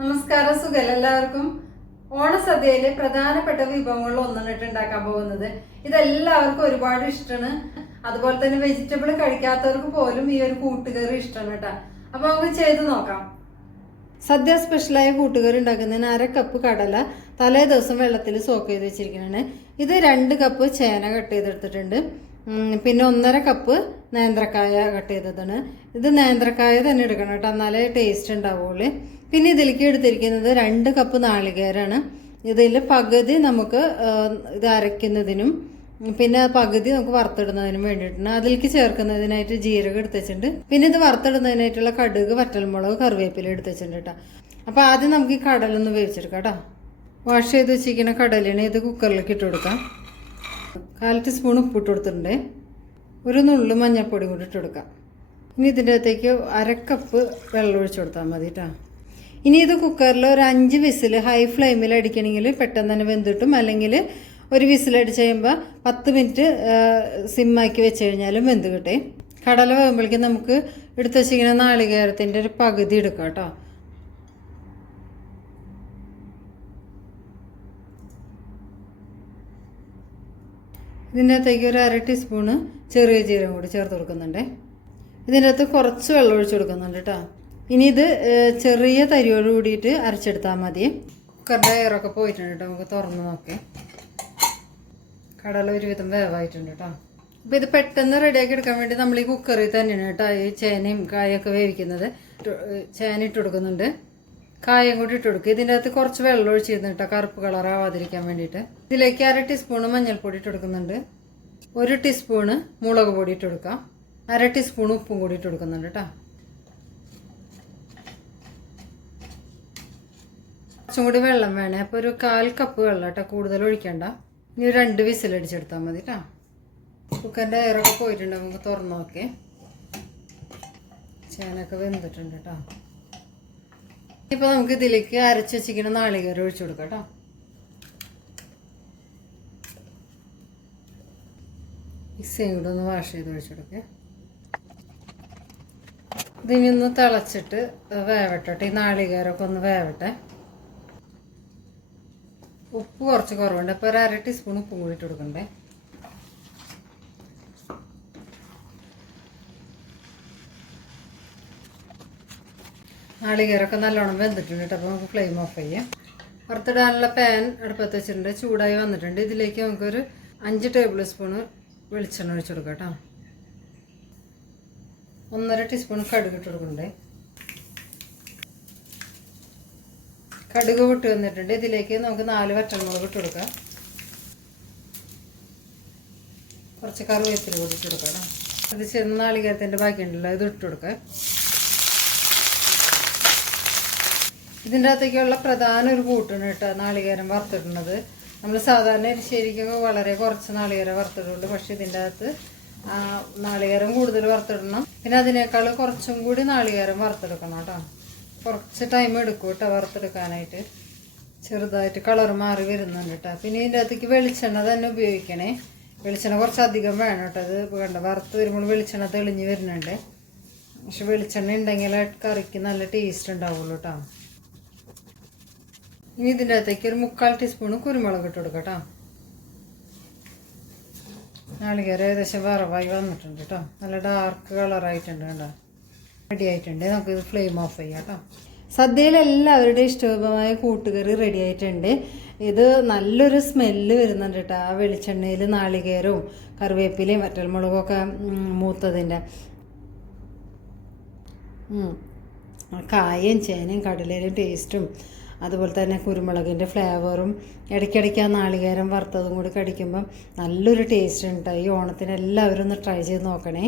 നമസ്കാരം സുഖം എല്ലാവർക്കും. ഓണസദ്യയിലെ പ്രധാനപ്പെട്ട വിഭവങ്ങളിൽ ഒന്നാണ് ഇട്ട് ഉണ്ടാക്കാൻ പോകുന്നത്. ഇതെല്ലാവർക്കും ഒരുപാട് ഇഷ്ടമാണ്. അതുപോലെ തന്നെ വെജിറ്റബിൾ കഴിക്കാത്തവർക്ക് പോലും ഈ ഒരു കൂട്ടുകറി ഇഷ്ടമാണ് കേട്ടോ. അപ്പൊ നമുക്ക് ചെയ്ത് നോക്കാം. സദ്യ സ്പെഷ്യലായ കൂട്ടുകറി ഉണ്ടാക്കുന്നതിന് അര കപ്പ് കടല തലേ ദിവസം വെള്ളത്തിൽ സോക്ക് ചെയ്ത് വെച്ചിരിക്കുന്നതാണ്. ഇത് രണ്ട് കപ്പ് ചേന കട്ട് ചെയ്തെടുത്തിട്ടുണ്ട്. പിന്നെ ഒന്നര കപ്പ് നേന്ത്രക്കായ കട്ട് ചെയ്തതാണ്. ഇത് നേന്ത്രക്കായ തന്നെ എടുക്കണം കേട്ടോ എന്നാലേ ടേസ്റ്റ് ഉണ്ടാവുള്ളൂ. പിന്നെ ഇതിലേക്ക് എടുത്തിരിക്കുന്നത് രണ്ട് കപ്പ് നാളികേരാണ്. ഇതിൽ പകുതി നമുക്ക് ഇത് അരയ്ക്കുന്നതിനും പിന്നെ പകുതി നമുക്ക് വറുത്തിടുന്നതിനും വേണ്ടിയിട്ടാണ് അതിലേക്ക് ചേർക്കുന്നതിനായിട്ട് ജീരകം എടുത്തുവെച്ചിട്ടുണ്ട് പിന്നെ ഇത് വറുത്തിടുന്നതിനായിട്ടുള്ള കടുക് വറ്റൽമുളക് കറിവേപ്പില എടുത്തുവെച്ചിട്ടുണ്ട് കേട്ടോ. അപ്പോൾ ആദ്യം നമുക്ക് ഈ കടലൊന്ന് വേവിച്ചെടുക്കാം കേട്ടോ. വാഷ് ചെയ്ത് വെച്ചിരിക്കുന്ന കടലിനെ ഇത് കുക്കറിലേക്ക് ഇട്ട് കൊടുക്കാം. കാൽ ടീസ്പൂൺ ഉപ്പ് ഇട്ട് കൊടുത്തിട്ടുണ്ട്. ഒരു നുള്ളു മഞ്ഞൾപ്പൊടി കൂടി ഇട്ട് കൊടുക്കാം. ഇനി ഇതിന്റെ അകത്തേക്ക് അരക്കപ്പ് വെള്ളം ഒഴിച്ചു കൊടുത്താൽ മതി കേട്ടോ. ഇനി ഇത് കുക്കറിൽ ഒരു അഞ്ച് വിസിൽ ഹൈ ഫ്ലെയിമിൽ അടിക്കണമെങ്കിൽ പെട്ടെന്ന് തന്നെ വെന്തിട്ടും അല്ലെങ്കിൽ ഒരു വിസിൽ അടിച്ച് കഴിയുമ്പോൾ പത്ത് മിനിറ്റ് സിമ്മാക്കി വെച്ച് കഴിഞ്ഞാലും വെന്ത് കിട്ടേ. കടല വേകുമ്പോഴേക്കും നമുക്ക് എടുത്ത് വെച്ചിരിക്കുന്ന നാളികേരത്തിന്റെ ഒരു പകുതി എടുക്കാം കേട്ടോ. ഇതിന്റെ അകത്തേക്ക് ഒരു അര ടീസ്പൂണ് ചെറിയ ജീരകം കൂടി ചേർത്ത് കൊടുക്കുന്നുണ്ട്. ഇതിന്റെ അകത്ത് കുറച്ച് വെള്ളം ഒഴിച്ച് കൊടുക്കുന്നുണ്ട് കേട്ടോ. ഇനി ഇത് ചെറിയ തരിയോട് കൂടിയിട്ട് അരച്ചെടുത്താൽ മതി. കുക്കറിന്റെ എയറൊക്കെ പോയിട്ടുണ്ട് കേട്ടോ നമുക്ക് തുറന്ന് നോക്കേ. കടല ഒരുവിധം വേവായിട്ടുണ്ട് കേട്ടോ അപ്പോൾ ഇത് പെട്ടെന്ന് റെഡിയാക്കി എടുക്കാൻ വേണ്ടി നമ്മൾ ഈ കുക്കറിൽ തന്നെയാണ് കേട്ടോ ഈ ചേനയും കായൊക്കെ വേവിക്കുന്നത്. ചേന ഇട്ട് കൊടുക്കുന്നുണ്ട്. കായം കൂടി ഇട്ട് കൊടുക്കുക ഇതിന്റെ അകത്ത് കുറച്ച് വെള്ളം ഒഴിച്ചിരുന്നു കേട്ടോ കറുപ്പ് കളർ ആവാതിരിക്കാൻ വേണ്ടിയിട്ട്. ഇതിലേക്ക് അര ടീസ്പൂണ് മഞ്ഞൾപ്പൊടി ഇട്ട് കൊടുക്കുന്നുണ്ട്. ഒരു ടീസ്പൂണ് മുളക് പൊടി ഇട്ട് കൊടുക്കാം. അര ടീസ്പൂൺ ഉപ്പും കൂടി ഇട്ട് കൊടുക്കുന്നുണ്ട് കേട്ടോ കുറച്ചും കൂടി വെള്ളം വേണേ. അപ്പോൾ ഒരു കാൽ കപ്പ് വെള്ളം കേട്ടോ. കൂടുതൽ ഒഴിക്കണ്ട. ഇനി ഒരു രണ്ട് വിസിൽ അടിച്ചെടുത്താൽ മതി കേട്ടോ കുക്കറിന്റെ എയറൊക്കെ പോയിട്ടുണ്ട്. നമുക്ക് തുറന്നു നോക്കേ. ചേനൊക്കെ വെന്തിട്ടുണ്ട് കേട്ടോ ഇപ്പോൾ നമുക്ക് ഇതിലേക്ക് അരച്ച് വെച്ചിരിക്കുന്ന നാളികേരം ഒഴിച്ചു കൊടുക്കാം കേട്ടോ മിക്സിയും കൂടെ ഒന്ന് വാഷ് ചെയ്ത് ഒഴിച്ചു കൊടുക്കേ. ഇതിനി തിളച്ചിട്ട് വേവട്ടെ. ഈ നാളികേരമൊക്കെ ഒന്ന് വേവട്ടെ. ഉപ്പ് കുറച്ച് കുറവുണ്ട്. അപ്പോൾ ഒരു അര ടീസ്പൂൺ ഉപ്പും കൂടി ഇട്ട് കൊടുക്കണ്ടേ? നാളികേരമൊക്കെ നല്ലോണം വെന്തിട്ടുണ്ട് കേട്ടോ. അപ്പോൾ നമുക്ക് ഫ്ലെയിം ഓഫ് ചെയ്യാം. പുറത്തിടാനുള്ള പാൻ അടുപ്പത്ത് വെച്ചിട്ടുണ്ട്. ചൂടായി വന്നിട്ടുണ്ട്. ഇതിലേക്ക് നമുക്കൊരു അഞ്ച് ടേബിൾ സ്പൂണ് വെളിച്ചെണ്ണ ഒഴിച്ചു കൊടുക്കാം കേട്ടോ. ഒന്നര ടീസ്പൂൺ കടുക് ഇട്ട് കൊടുക്കണ്ടേ? കടുക് പൊട്ടി വന്നിട്ടുണ്ട്. ഇതിലേക്ക് നമുക്ക് നാല് വറ്റൽമുളക് ഇട്ട് കൊടുക്കാം. കുറച്ച് കറിവേപ്പില കൂടി ഇട്ട് കൊടുക്കാം കേട്ടോ അത് ചെന്ന് നാളികേരത്തിന്റെ ബാക്കി ഉണ്ടല്ലോ ഇത് ഇട്ട് കൊടുക്കാം. ഇതിന്റെ അകത്തേക്കുള്ള പ്രധാന ഒരു കൂട്ടാണ് കേട്ടോ നാളികേരം വറുത്തിടുന്നത്. നമ്മൾ സാധാരണ എരിശ്ശേരിക്കൊക്കെ വളരെ കുറച്ച് നാളികേരം വറുത്തിടുള്ളൂ പക്ഷേ ഇതിന്റെ അകത്ത് നാളികേരം കൂടുതൽ വറുത്തിടണം. പിന്നെ അതിനേക്കാൾ കുറച്ചും കൂടി നാളികേരം വറുത്തെടുക്കണം കേട്ടോ കുറച്ച് ടൈം എടുക്കും കേട്ടോ വറുത്തെടുക്കാനായിട്ട്. ചെറുതായിട്ട് കളർ മാറി വരുന്നുണ്ട് കേട്ടോ. പിന്നെ ഇതിന്റെ അകത്തേക്ക് വെളിച്ചെണ്ണ തന്നെ ഉപയോഗിക്കണേ. വെളിച്ചെണ്ണ കുറച്ചധികം വേണം കേട്ടോ. അത് വേണ്ട വറുത്ത് വരുമ്പോൾ വെളിച്ചെണ്ണ തെളിഞ്ഞ് വരുന്നുണ്ട്. പക്ഷെ വെളിച്ചെണ്ണ ഉണ്ടെങ്കിൽ കറിക്ക് നല്ല ടേസ്റ്റ് ഉണ്ടാവുള്ളൂ കേട്ടോ. ഇനി ഇതിന്റെ അകത്തേക്ക് ഒരു മുക്കാൽ ടീസ്പൂണ് കുരുമുളക് ഇട്ട് കൊടുക്കാം കേട്ടോ. നാളികേരം ഏകദേശം വറവായി വന്നിട്ടുണ്ട് കേട്ടോ. നല്ല ഡാർക്ക് കളറായിട്ടുണ്ട് കേട്ടോ റെഡി ആയിട്ടുണ്ട് നമുക്ക് ഇത് ഫ്ലെയിം ഓഫ് ചെയ്യാം കേട്ടോ സദ്യയിൽ എല്ലാവരുടെയും ഇഷ്ടമായ കൂട്ടുകറി റെഡി ആയിട്ടുണ്ട് ഇത് നല്ലൊരു സ്മെല്ല് വരുന്നുണ്ട് കേട്ടോ ആ വെളിച്ചെണ്ണയിൽ നാളികേരവും കറിവേപ്പിലയും വറ്റൽമുളകും ഒക്കെ മൂത്തതിന്റെ കായും ചേനയും കടലയിലും ടേസ്റ്റും അതുപോലെ തന്നെ കുരുമുളകിന്റെ ഫ്ലേവറും ഇടയ്ക്കിടയ്ക്ക് ആ നാളികേരം വറുത്തതും കൂടി കടിക്കുമ്പം നല്ലൊരു ടേസ്റ്റ് ഉണ്ട് ഈ ഓണത്തിന് എല്ലാവരും ഒന്ന് ട്രൈ ചെയ്ത് നോക്കണേ.